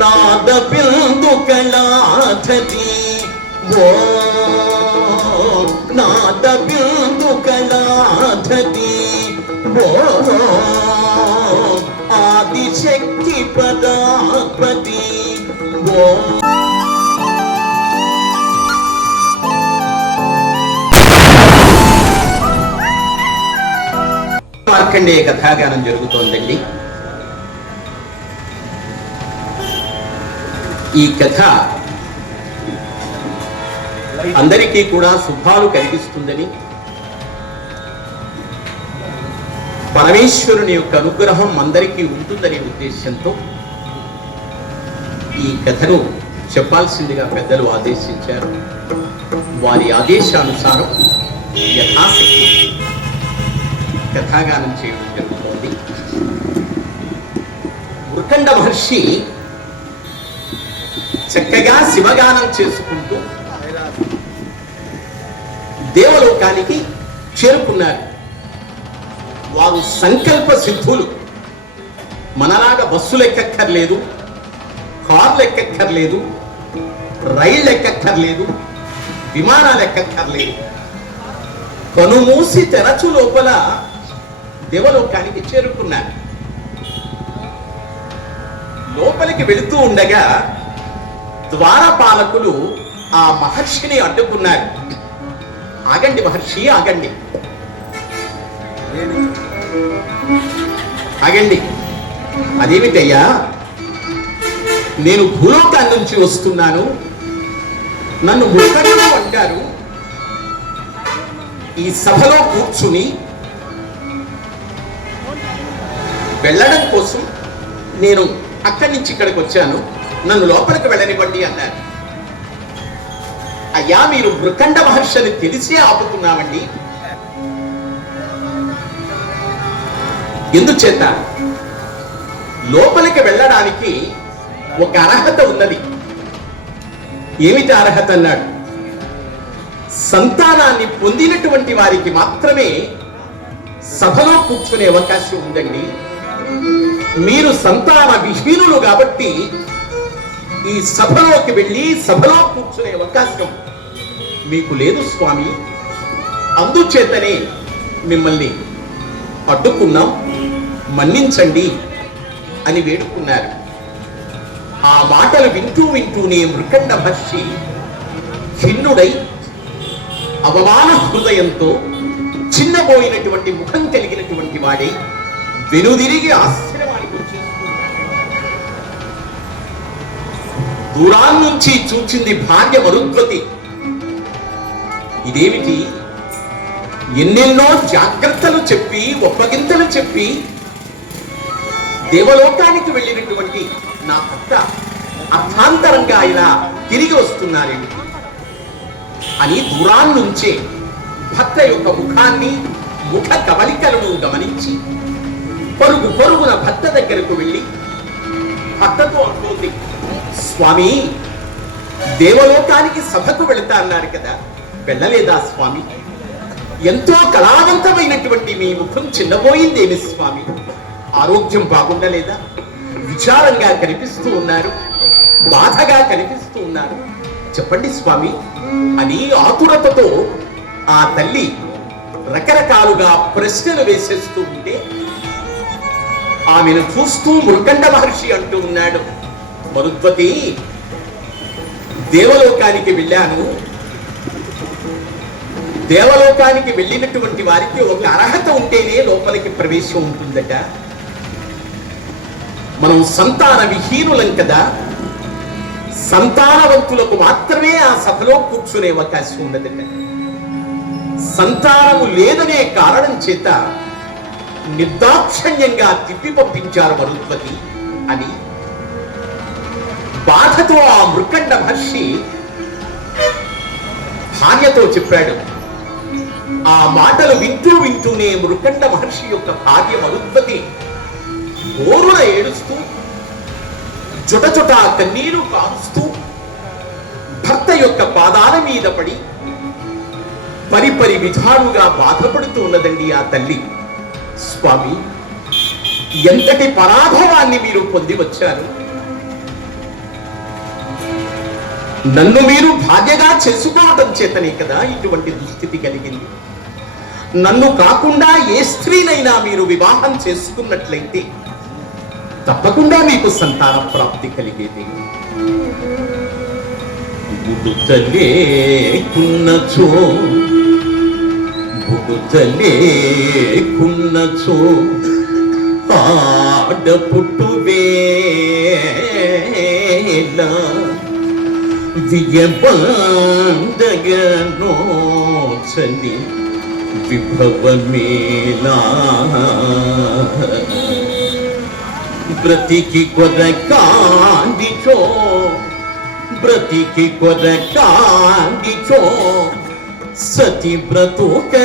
నాద బిందు కళాధీ ఓ నాద బిందు కళాధీ ఓ ఆదిశక్తి పదాపతి ఓ మార్కండేయ కథాగానం జరుగుతోందండి. ఈ కథ అందరికీ కూడా శుభాలు కలిగిస్తుందని పరమేశ్వరుని యొక్క అనుగ్రహం అందరికీ ఉంటుందనే ఉద్దేశంతో ఈ కథను చెప్పాల్సిందిగా పెద్దలు ఆదేశించారు. వారి ఆదేశానుసారం యథాశక్తి కథాగానం చేయడం జరుగుతుంది. మృకండ మహర్షి చక్కగా శివగానం చేసుకుంటూ దేవలోకానికి చేరుకున్నారు వారు సంకల్ప సిద్ధులు. మనలాగా బస్సులు ఎక్కక్కర్లేదు కార్లు ఎక్కక్కర్లేదు రైళ్ళు ఎక్కక్కర్లేదు విమానాలు ఎక్కక్కర్లేదు. కనుమూసి తెరచు లోపల దేవలోకానికి చేరుకున్నారు లోపలికి వెళుతూ ఉండగా ద్వారపాలకులు ఆ మహర్షిని అడ్డుకున్నారు. ఆగండి మహర్షి ఆగండి. ఆగండి. అదేమిటయ్యా? నేను భూలోకాన్ని నుంచి వస్తున్నాను. నన్ను ముక్కడు అంటారు. ఈ సభలో కూర్చుని వెళ్ళడం కోసం నేను అక్కడి నుంచి ఇక్కడికి వచ్చాను. నన్ను లోపలికి వెళ్ళనివ్వండి అన్నారు. అయ్యా మీరు మృకండ మహర్షిని తెలిసే ఆపుతున్నామండి. ఎందుచేత? లోపలికి వెళ్ళడానికి ఒక అర్హత ఉన్నది. ఏమిటి అర్హత అన్నాడు? సంతానాన్ని పొందినటువంటి వారికి మాత్రమే సభలో కూర్చునే అవకాశం ఉందండి. మీరు సంతాన విహీనులు కాబట్టి ఈ సభలోకి వెళ్ళి సభలో కూర్చునే అవకాశం మీకు లేదు స్వామి. అందుచేతనే మిమ్మల్ని అడ్డుకున్నాం మన్నించండి అని వేడుకున్నారు. ఆ మాటలు వింటూ వింటూనే మృకండ మహర్షి ఖిన్నుడై అవమాన హృదయంతో చిన్నబోయినటువంటి ముఖం కలిగినటువంటి వాడై వెనుదిరిగి ఆశ్రమానికి దూరాన్ నుంచి చూచింది భార్య మరుద్వతి ఇదేమిటి? ఎన్నెన్నో జాగ్రత్తలు చెప్పి ఒప్పగింతలు చెప్పి దేవలోకానికి వెళ్ళినటువంటి నా భర్త అర్థాంతరంగా ఇలా తిరిగి వస్తున్నారేమిటి అని దూరాన్నుంచే భర్త యొక్క ముఖాన్ని ముఖ కవలికలను గమనించి భర్త దగ్గరకు వెళ్ళి భర్తతో అంటుంది స్వామి దేవలోకానికి సభకు వెళతా అన్నారు కదా వెళ్ళలేదా స్వామి? ఎంతో కళావంతమైనటువంటి మీ ముఖం చిన్నబోయిందేమి స్వామి? ఆరోగ్యం బాగుండలేదా? విచారంగా కనిపిస్తూ ఉన్నారు బాధగా కనిపిస్తూ ఉన్నారు. చెప్పండి స్వామి అని ఆతురతతో ఆ తల్లి రకరకాలుగా ప్రశ్నలు వేసేస్తూ ఉంటే ఆమెను చూస్తూ మృగండ మహర్షి అంటూ ఉన్నాడు. మరుద్వతి దేవలోకానికి వెళ్ళాను. దేవలోకానికి వెళ్ళినటువంటి వారికి ఒక అర్హత ఉంటేనే లోపలికి ప్రవేశం ఉంటుందట. మనం సంతాన విహీనులం కదా. సంతానవంతులకు మాత్రమే ఆ సభలో కూర్చునే అవకాశం ఉన్నదట. సంతానము లేదనే కారణం చేత నిర్దాక్షణ్యంగా తిప్పి పంపించారు మరుత్పతి అని బాధతో ఆ మృకండ మహర్షి భార్యతో చెప్పాడు. ఆ మాటలు వింటూ వింటూనే మృకండ మహర్షి యొక్క భార్య మరుత్పతి ఓరున ఏడుస్తూ జుట జుట కన్నీరు కారుస్తూ భర్త యొక్క పాదాల మీద పడి పరిపరి విధాలుగా బాధపడుతూ ఉన్నదండి ఆ తల్లి. స్వామి ఎంతటి పరాభవాన్ని మీరు పొంది వచ్చారు? నన్ను మీరు భార్యగా చేసుకోవటం చేతనే కదా ఇటువంటి దుస్థితి కలిగింది. నన్ను కాకుండా ఏ స్త్రీనైనా మీరు వివాహం చేసుకున్నట్లయితే తప్పకుండా మీకు సంతాన ప్రాప్తి కలిగేది. బుడుతలేకున్నచో బుడుతలేకున్నచో ఆడపుట్టు వేళ వియబందగనోచని విభవమేలా. బ్రతికి కొరకాండిచో బ్రతికి కొరకాండిచో సతి బ్రతుకనేలా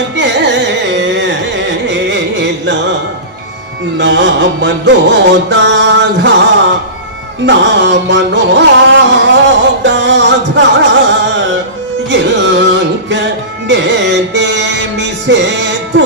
నా మనోదాధ నా మనోదాధ ఇంక నేనేమి సేతు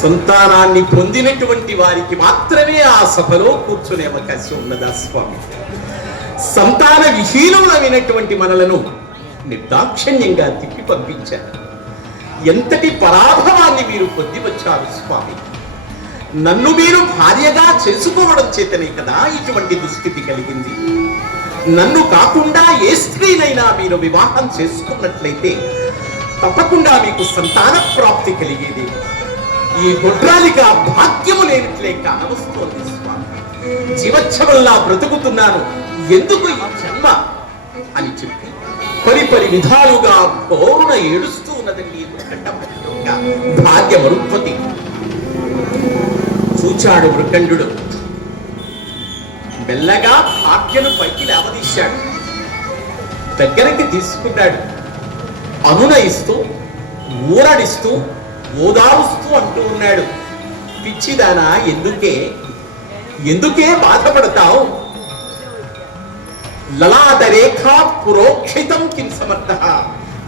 సంతానాన్ని పొందినటువంటి వారికి మాత్రమే ఆ సభలో కూర్చునే అవకాశం ఉన్నదా స్వామి? సంతాన విహీనమైనటువంటి మనలను నిర్దాక్షిణ్యంగా తిప్పి పంపించారు. ఎంతటి పరాభవాన్ని మీరు పొంది వచ్చారు స్వామి? నన్ను మీరు భార్యగా చేసుకోవడం చేతనే కదా ఇటువంటి దుస్థితి కలిగింది. నన్ను కాకుండా ఏ స్త్రీనైనా మీరు వివాహం చేసుకున్నట్లయితే తప్పకుండా మీకు సంతాన ప్రాప్తి కలిగేది. ఈ గుడ్రాలిక భాగ్యము లేనట్లే కానవస్తోంది జీవచ్ఛవల్లా బ్రతుకుతున్నాను ఎందుకు ఈ జన్మ? అని చెప్పి పరి పరి విధాలుగా బోరున ఏడుస్తూ ఉన్నదండి మృకండభద్రంగా భాగ్య మరుత్పతి. చూచాడు మృకండు మెల్లగా భాగ్యను పైకి లేవదీశాడు. దగ్గరికి తీసుకున్నాడు. అనునయిస్తూ ఊరడిస్తూ ఓదారుస్తూ అంటూ ఉన్నాడు. పిచ్చిదానా ఎందుకే? ఎందుకే బాధపడతావు? లలాట పురోక్షితం కిం సమర్థ.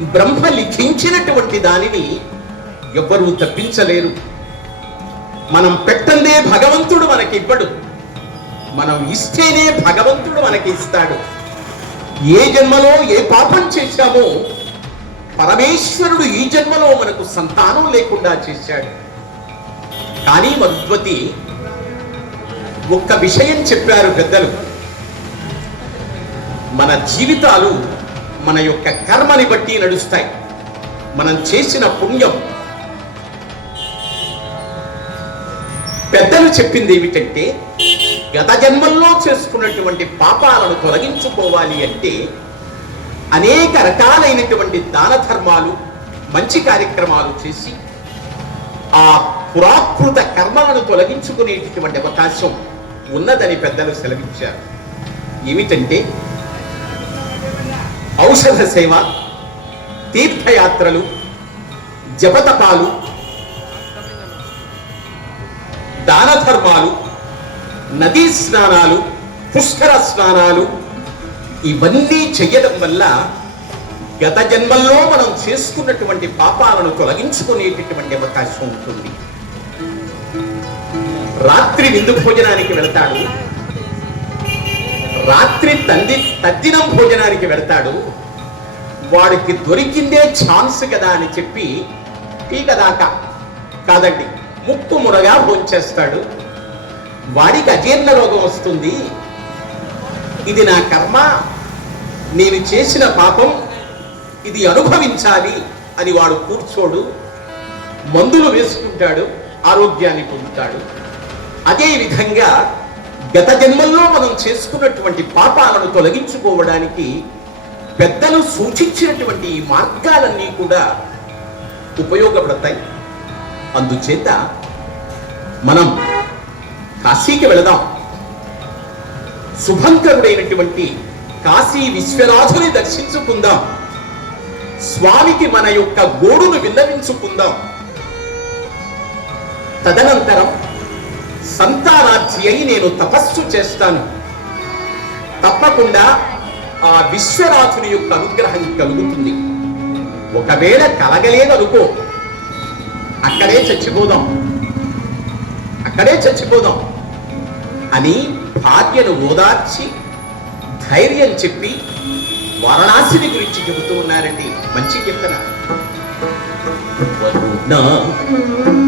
బ్రహ్మ లిఖించినటువంటి దానిని ఎవ్వరూ తప్పించలేరు. మనం పెట్టందే భగవంతుడు మనకి ఇవ్వడు. మనం ఇస్తేనే భగవంతుడు మనకి ఇస్తాడు. ఏ జన్మలో ఏ పాపం చేశామో పరమేశ్వరుడు ఈ జన్మలో మనకు సంతానం లేకుండా చేశాడు. కానీ మధుద్వతి ఒక్క విషయం చెప్పారు పెద్దలు. మన జీవితాలు మన యొక్క కర్మని బట్టి నడుస్తాయి. మనం చేసిన పుణ్యం. పెద్దలు చెప్పింది ఏమిటంటే గత జన్మల్లో చేసుకున్నటువంటి పాపాలను తొలగించుకోవాలి అంటే అనేక రకాలైనటువంటి దాన ధర్మాలు మంచి కార్యక్రమాలు చేసి ఆ పురాకృత కర్మలను తొలగించుకునేటటువంటి అవకాశం ఉన్నదని పెద్దలు సెలవిచ్చారు. ఏమిటంటే ఔషధ సేవ తీర్థయాత్రలు జపతపాలు దాన ధర్మాలు నదీ స్నానాలు పుష్కర స్నానాలు ఇవన్నీ చెయ్యడం వల్ల గత జన్మల్లో మనం చేసుకున్నటువంటి పాపాలను తొలగించుకునేటటువంటి అవకాశం ఉంటుంది. రాత్రి విందు భోజనానికి వెళ్తాడు. రాత్రి తంది తద్దినం భోజనానికి వెళ్తాడు. వాడికి దొరికిందే ఛాన్స్ కదా అని చెప్పి టీక దాకా కాదండి ముక్కు మురగా భోంచేస్తాడు. వాడికి అజీర్ణ రోగం వస్తుంది. ఇది నా కర్మ. నేను చేసిన పాపం ఇది అనుభవించాలి అని వాడు కూర్చోడు మందులు వేసుకుంటాడు ఆరోగ్యాన్ని పొందుతాడు. అదే విధంగా గత జన్మల్లో మనం చేసుకున్నటువంటి పాపాలను తొలగించుకోవడానికి పెద్దలు సూచించినటువంటి ఈ మార్గాలన్నీ కూడా ఉపయోగపడతాయి. అందుచేత మనం కాశీకి వెళదాం. శుభంకరుడైనటువంటి కాశీ విశ్వనాథుని దర్శించుకుందాం. స్వామికి మన యొక్క గోడును విన్నవించుకుందాం. తదనంతరం సంతానార్థి అయి నేను తపస్సు చేస్తాను. తప్పకుండా ఆ విశ్వనాథుని యొక్క అనుగ్రహం కలుగుతుంది. ఒకవేళ కలగలేదనుకో అక్కడే చచ్చిపోదాం. అక్కడే చచ్చిపోదాం అని భార్యను ఓదార్చి ధైర్యం చెప్పి వారణాసిని గురించి చెబుతూ ఉన్నారండి. మంచి కీర్తన.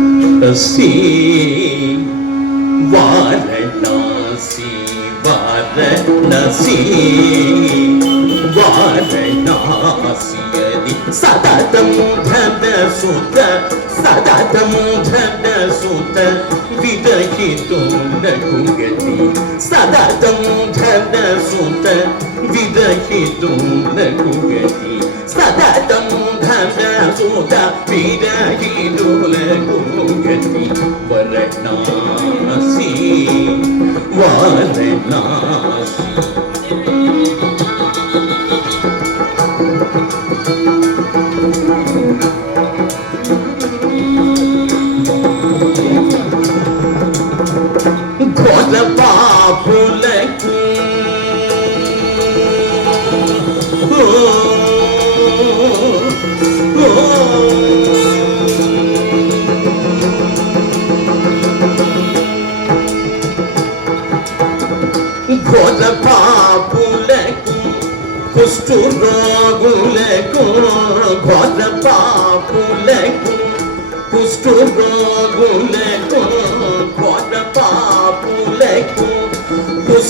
వారణాసి వారణాసి వారణాసి. వారణాసి అది సతతం ధన సుత సతతం ధన సుత విదహితులకు గతి సతతం ధన సుత విదహితులకు గతి సతతం ధన సుత విదహితులకు గతి వరణాసి వారణాసి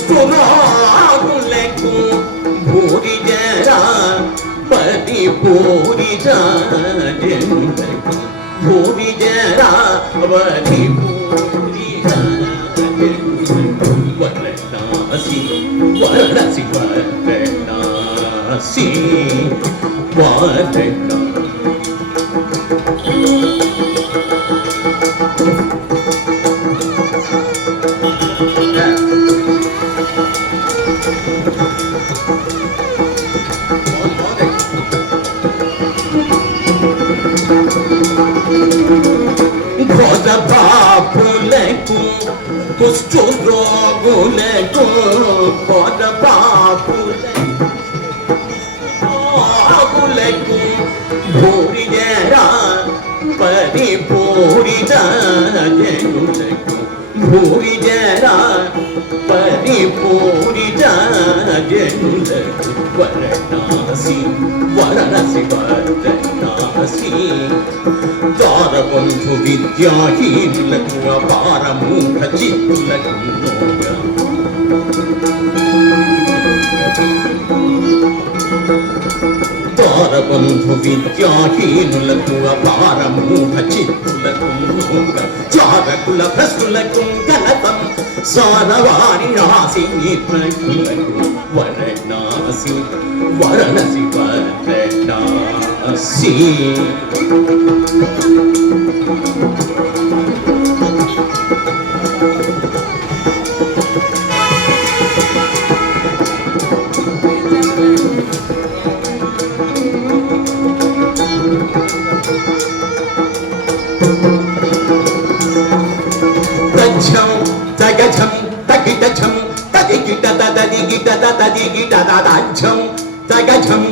దుస్తులకు భూరి జరా పతి పూరి భూరి జరా వరి పూరి వరణాసి వరణసి వరణాసి వరణాసి కుష్టు రోగులకు పొరపాపులకు భూరియరా పరిపూరిత జనులకు భూరియరా పరిపూరిత జనులకు వరణాసి వరణసి వర్తను తపసి. దారవంశు విద్యాహీనులకు అపారమూఢ చిత్తులకు దారబంధు విద్యాహీనులకు అపారమూఢ చిత్తులకు చారకుల భ్రసులకు గలతం సారవారి రాసి Varanasi వరణసి వరణా see. Take a chum, take a chum, take a chum, take a chum, take a chum,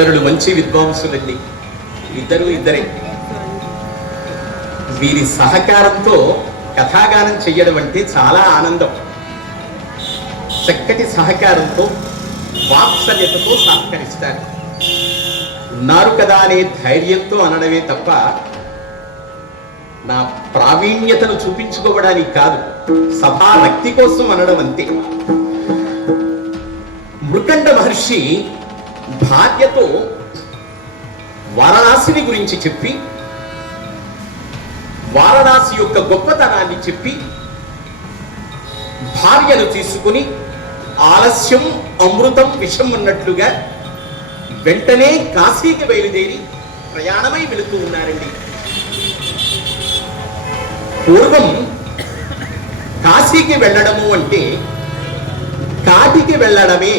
సోదరులు మంచి విద్వాంసులండి. ఇద్దరు ఇద్దరే. వీరి సహకారంతో కథాగానం చెయ్యడం అంటే చాలా ఆనందం. చక్కటి సహకారంతో వాత్సల్యతతో సహకరిస్తారు. ఉన్నారు కదా అనే ధైర్యంతో అనడమే తప్ప నా ప్రావీణ్యతను చూపించుకోవడానికి కాదు. సభా రక్తి కోసం అనడం అంతే. మృకండ మహర్షి భార్యతో వారణాసిని గురించి చెప్పి వారణాసి యొక్క గొప్పతనాన్ని చెప్పి భార్యను తీసుకుని ఆలస్యం అమృతం విషం అన్నట్లుగా వెంటనే కాశీకి బయలుదేరి ప్రయాణమై వెళుతూ ఉన్నారండి. పూర్వం కాశీకి వెళ్ళడము అంటే కాటికి వెళ్ళడమే.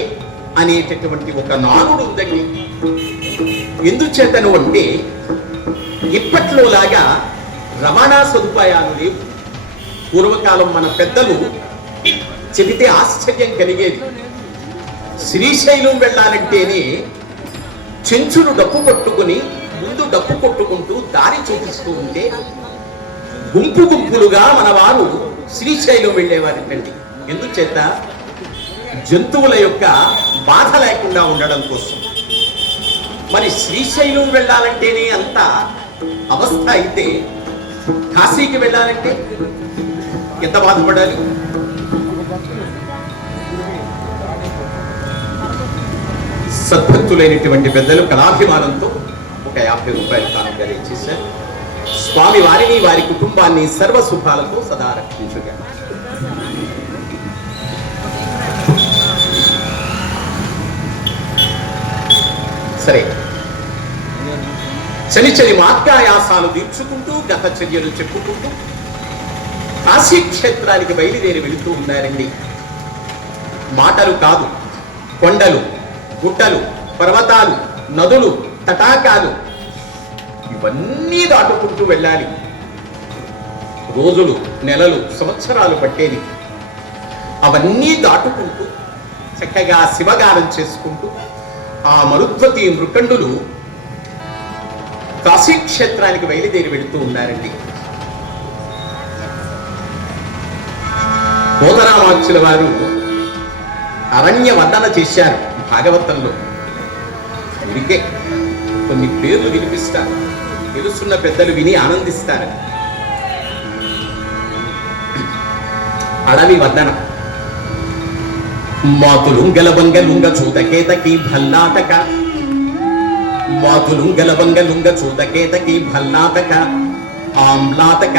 అనేటటువంటి ఒక నానుడు ఉందండి. ఎందుచేతను అంటే ఇప్పట్లోలాగా రవాణా సదుపాయాలు లేవు. పూర్వకాలం మన పెద్దలు చెబితే ఆశ్చర్యం కలిగేది. శ్రీశైలం వెళ్ళాలంటేనే చెంచును డప్పు కొట్టుకుని ముందు డప్పు కొట్టుకుంటూ దారి చూపిస్తూ ఉంటే గుంపు గుంపులుగా మన వారు శ్రీశైలం వెళ్ళేవారంటండి. ఎందుచేత జంతువుల యొక్క బాధ లేకుండా ఉండడం కోసం. మరి శ్రీశైలం వెళ్ళాలంటేనే అంత అవస్థ అయితే కాశీకి వెళ్ళాలంటే ఎంత బాధపడాలి? సద్భక్తులైనటువంటి పెద్దలు కళాభిమానంతో ఒక యాభై రూపాయలు కానుక ఇచ్చేశారు స్వామి వారిని వారి కుటుంబాన్ని సర్వ సుఖాలతో సదా రక్షించుగా సరే. శనిచరి మార్గాయాసాలు తీర్చుకుంటూ గత చర్యలు చెప్పుకుంటూ కాశీక్షేత్రానికి బయలుదేరి వెళుతూ ఉన్నారండి. మాటలు కాదు కొండలు గుట్టలు పర్వతాలు నదులు తటాకాలు ఇవన్నీ దాటుకుంటూ వెళ్ళాలి. రోజులు నెలలు సంవత్సరాలు పట్టేది. అవన్నీ దాటుకుంటూ చక్కగా శివగానం చేసుకుంటూ ఆ మరుద్వతి మృకండులు కాశీ క్షేత్రానికి బయలుదేరి వెళుతూ ఉన్నారండి. పోతరామాచుల వారు అరణ్య వర్ణన చేశారు భాగవతంలో. అందుకే కొన్ని పేర్లు వినిపిస్తారు. తెలుసున్న పెద్దలు విని ఆనందిస్తారు. అడవి వర్ణన మాతులుంగల బంగలుంగ చూతకేతకి భల్లాతక మాతులుంగల బంగలుంగ చూతకేతకి భల్లాతక ఆమ్లాతక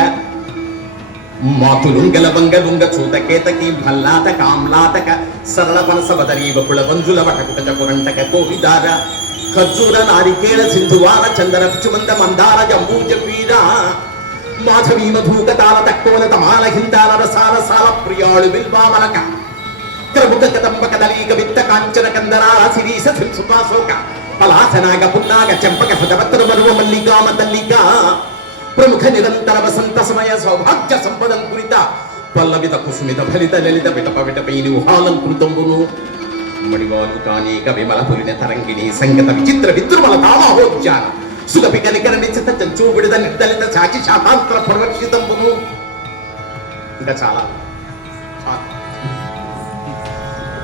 మాతులుంగల బంగలుంగ చూతకేతకి భల్లాతక ఆమ్లాతక సరళ పనస బదరీవ కుల వంజుల వటకుట చకురంటక కోవిదార ఖర్జూర నారికేళ సింధువార చందన పిచుమంద మందార జంబూజ వీర మాధవీ మధూక తాల తక్కువల తమాల హిందాల రసాల సాల ప్రియాళు బిల్వామలక క్రముక కదంబ కదలీక విత్త కాంచన కందరా శిరీష సుపాశోక పలాసనాగ పున్నాగ చెంపక శతపత్ర మరువ మల్లికామ తల్లిక ప్రముఖ నిరంతర వసంత సమయ సౌభాగ్య సంపదం కురిత పల్లవిత కుసుమిత ఫలిత లలిత విటప విటపైని ఊహాలంకృతంబును మడివాలు కానీక విమల పులిన తరంగిణి సంగత విచిత్ర విద్రుమల కామహోద్యాన సుగపి కనికర నిశ్చిత చంచూబిడిద నిర్దలిత సాక్షి శాతాంతర ప్రరక్షితంబును ఇంకా చాలా చాలా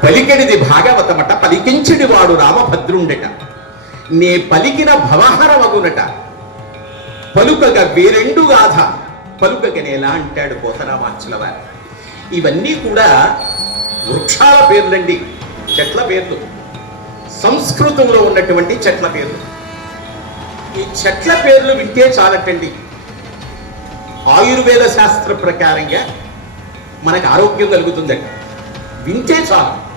పలికెడిది భాగవతమట పలికించిడి వాడు రామభద్రుండట. నే పలికిన భవహరవగునట. పలుకగ వేరెండు గాథ. పలుకగనేలా అంటాడు పోతరామాచుల వారు ఇవన్నీ కూడా వృక్షాల పేర్లండి చెట్ల పేర్లు. సంస్కృతంలో ఉన్నటువంటి చెట్ల పేర్లు. ఈ చెట్ల పేర్లు వింటే చాలటండి. ఆయుర్వేద శాస్త్ర ప్రకారంగా మనకు ఆరోగ్యం కలుగుతుందండి వింటే చాలు.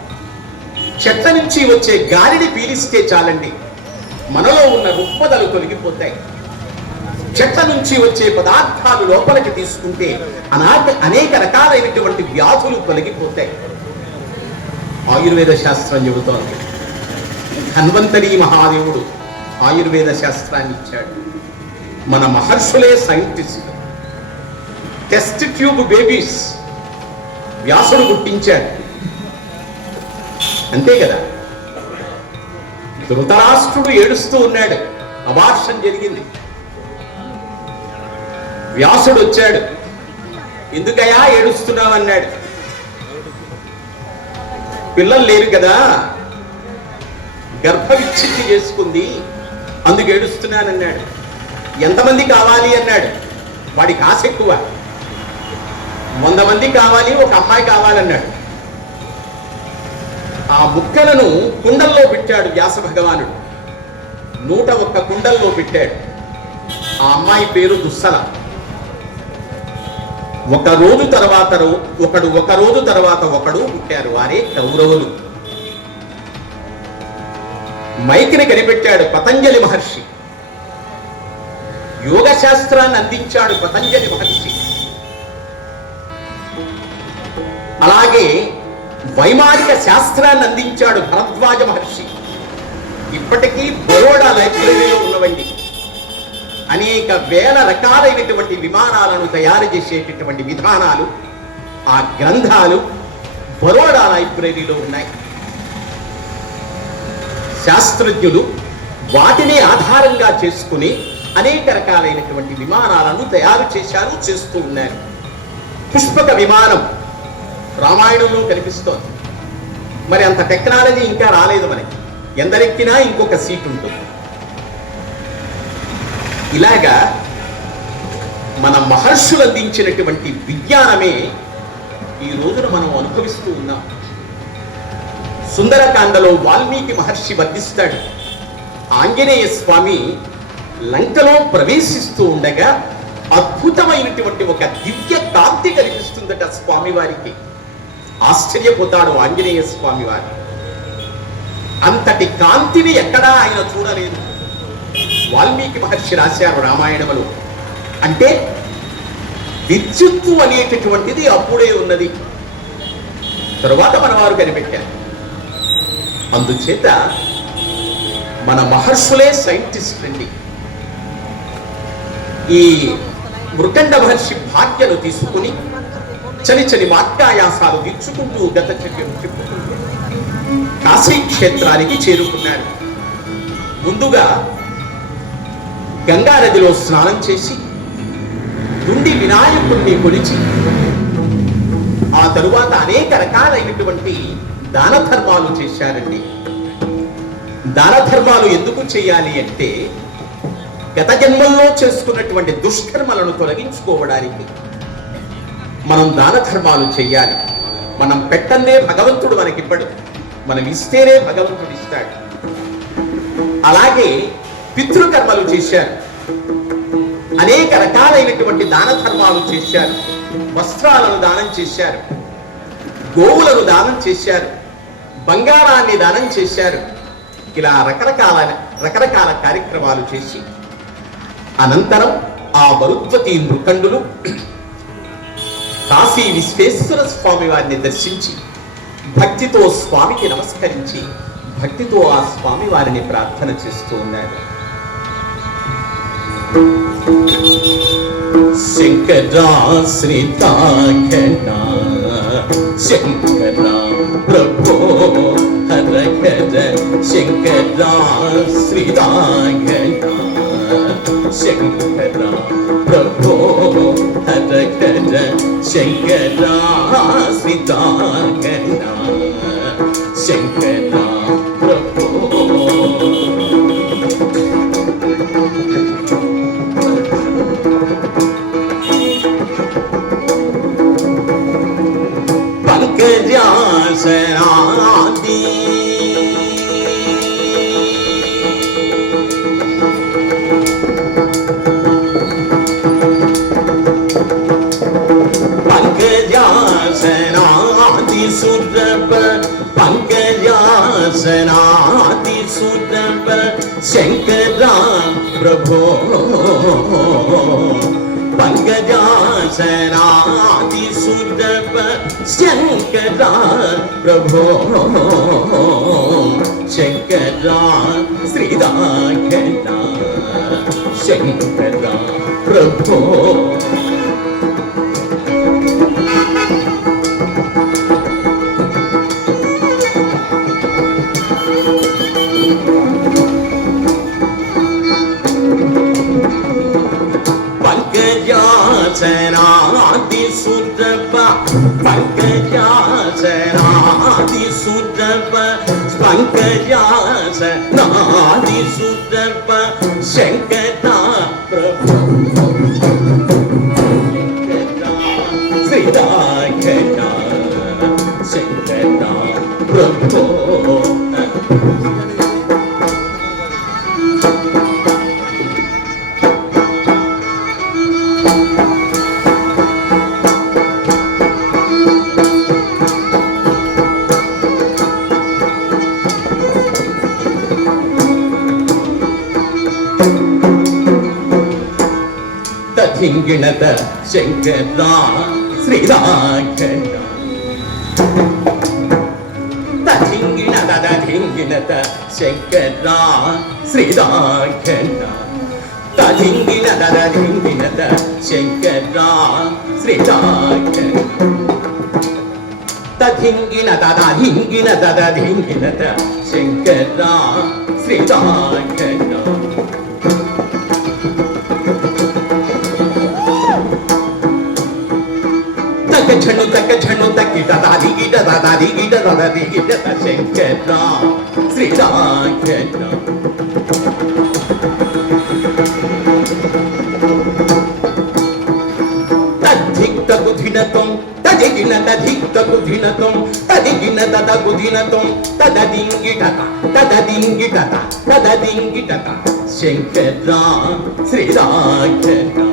చెట్ల నుంచి వచ్చే గాలిని పీలిస్తే చాలండి. మనలో ఉన్న రుక్పదలు తొలగిపోతాయి. చెట్ల నుంచి వచ్చే పదార్థాలు లోపలికి తీసుకుంటే అనాక అనేక రకాలైనటువంటి వ్యాధులు తొలగిపోతాయి. ఆయుర్వేద శాస్త్రం చెబుతోంది. ధన్వంతరి మహాదేవుడు ఆయుర్వేద శాస్త్రాన్ని ఇచ్చాడు. మన మహర్షులే సైంటిస్టులు. టెస్ట్ ట్యూబ్ బేబీస్ వ్యాసుడు గుర్తించాడు అంతే కదా? ధృతరాష్ట్రుడు ఏడుస్తూ ఉన్నాడు. అబార్షన్ జరిగింది. వ్యాసుడు వచ్చాడు. ఎందుకయా ఏడుస్తున్నావు అన్నాడు. పిల్లలు లేరు కదా? గర్భ విచ్ఛిత్తి చేసుకుంది. అందుకు ఏడుస్తున్నానన్నాడు. ఎంతమంది కావాలి అన్నాడు. వాడికి ఆశ ఎక్కువ. వంద మంది కావాలి ఒక అమ్మాయి కావాలన్నాడు. ఆ ముక్కలను కుండల్లో పెట్టాడు వ్యాస భగవానుడు. నూట ఒక్క కుండల్లో పెట్టాడు. ఆ అమ్మాయి పేరు దుస్సల. ఒక రోజు తర్వాత ఒకడు ఒక రోజు తర్వాత ఒకడు పుట్టారు. వారే కౌరవులు. మైకిని కనిపెట్టాడు పతంజలి మహర్షి. యోగ శాస్త్రాన్ని అందించాడు పతంజలి మహర్షి. అలాగే వైమానిక శాస్త్రాన్ని అందించాడు భరద్వాజ మహర్షి. ఇప్పటికీ బరోడా లైబ్రరీలో ఉన్నవండి. అనేక వేల రకాలైనటువంటి విమానాలను తయారు చేసేటటువంటి విధానాలు ఆ గ్రంథాలు బరోడా లైబ్రరీలో ఉన్నాయి. శాస్త్రజ్ఞులు వాటిని ఆధారంగా చేసుకుని అనేక రకాలైనటువంటి విమానాలను తయారు చేశారు చేస్తూ ఉన్నారు. పుష్పక విమానం రామాయణంలో కనిపిస్తోంది. మరి అంత టెక్నాలజీ ఇంకా రాలేదు మనకి. ఎందరెక్కినా ఇంకొక సీట్ ఉంటుంది. ఇలాగా మన మహర్షులు అందించినటువంటి విజ్ఞానమే ఈ రోజున మనం అనుభవిస్తూ ఉన్నాం. సుందరకాండలో వాల్మీకి మహర్షి వర్ణిస్తాడు. ఆంజనేయ స్వామి లంకలో ప్రవేశిస్తూ ఉండగా అద్భుతమైనటువంటి ఒక దివ్య కాంతి కనిపిస్తుందట స్వామివారికి. ఆశ్చర్యపోతాడు ఆంజనేయ స్వామి వారు. అంతటి కాంతిని ఎక్కడా ఆయన చూడలేదు. వాల్మీకి మహర్షి రాశారు రామాయణములు. అంటే విద్యుత్తు అనేటటువంటిది అప్పుడే ఉన్నది. తరువాత మన వారు కనిపెట్టారు. అందుచేత మన మహర్షులే సైంటిస్ట్ అండి ఈ మృకండ మహర్షి భాగ్యను తీసుకుని చలి చలి వాక్యాయాసాలు దిచ్చుకుంటూ గత చర్యలు చెప్పుకుంటూ కాశీ క్షేత్రానికి చేరుకున్నాడు ముందుగా గంగా నదిలో స్నానం చేసి దుండి వినాయకుడిని కొలిచి ఆ తరువాత అనేక రకాలైనటువంటి దాన ధర్మాలు చేశారండి. దాన ధర్మాలు ఎందుకు చేయాలి అంటే గత జన్మల్లో చేసుకున్నటువంటి దుష్కర్మలను తొలగించుకోవడానికి మనం దాన ధర్మాలు చేయాలి మనం పెట్టందే భగవంతుడు మనకివ్వడు. మనం ఇస్తేనే భగవంతుడు ఇస్తాడు. అలాగే పితృకర్మలు చేశారు. అనేక రకాలైనటువంటి దాన ధర్మాలు చేశారు. వస్త్రాలను దానం చేశారు. గోవులను దానం చేశారు. బంగారాన్ని దానం చేశారు. ఇలా రకరకాల రకరకాల కార్యక్రమాలు చేసి అనంతరం ఆ బరుద్వతి మృకండులు కాశీ విశ్వేశ్వర స్వామి వారిని దర్శించి భక్తితో స్వామికి నమస్కరించి భక్తితో ఆ స్వామి వారిని ప్రార్థన చేస్తూ ఉన్నాడు శంకరాశ్రితాఘనా శంకర ప్రభో హర హర శంకరాశ్రితాఘనా శంకర ప్రభో హర హర శంకరాశ్రితాఘనా పంకజాసనాది సురభ శంకర ప్రభో శంకర శ్రీరాఘన శంకర ప్రభో పంకజాస నాది సురభ తథింగిణత శంకర శ్రీరాఘన. తథింగిణ తథింగిణత శంకర శ్రీరాఘన. తథింగిణ తథింగిణత శంకర శ్రీరాఘన. తథింగిణ తథింగిణ తథింగిణత శంకర శ్రీరాఘన. తక ఝణు తక ఝణు తకి దాది గిట దాది గిట దాది గిట శంకర. శ్రీరాఘన తద్ధిక్త బుధినతం తదిగిన తధిక్త బుధినతం తదిగిన తద బుధినతం తదదింగిటత తదదింగిటత తదదింగిటత శంకర శ్రీరాఘన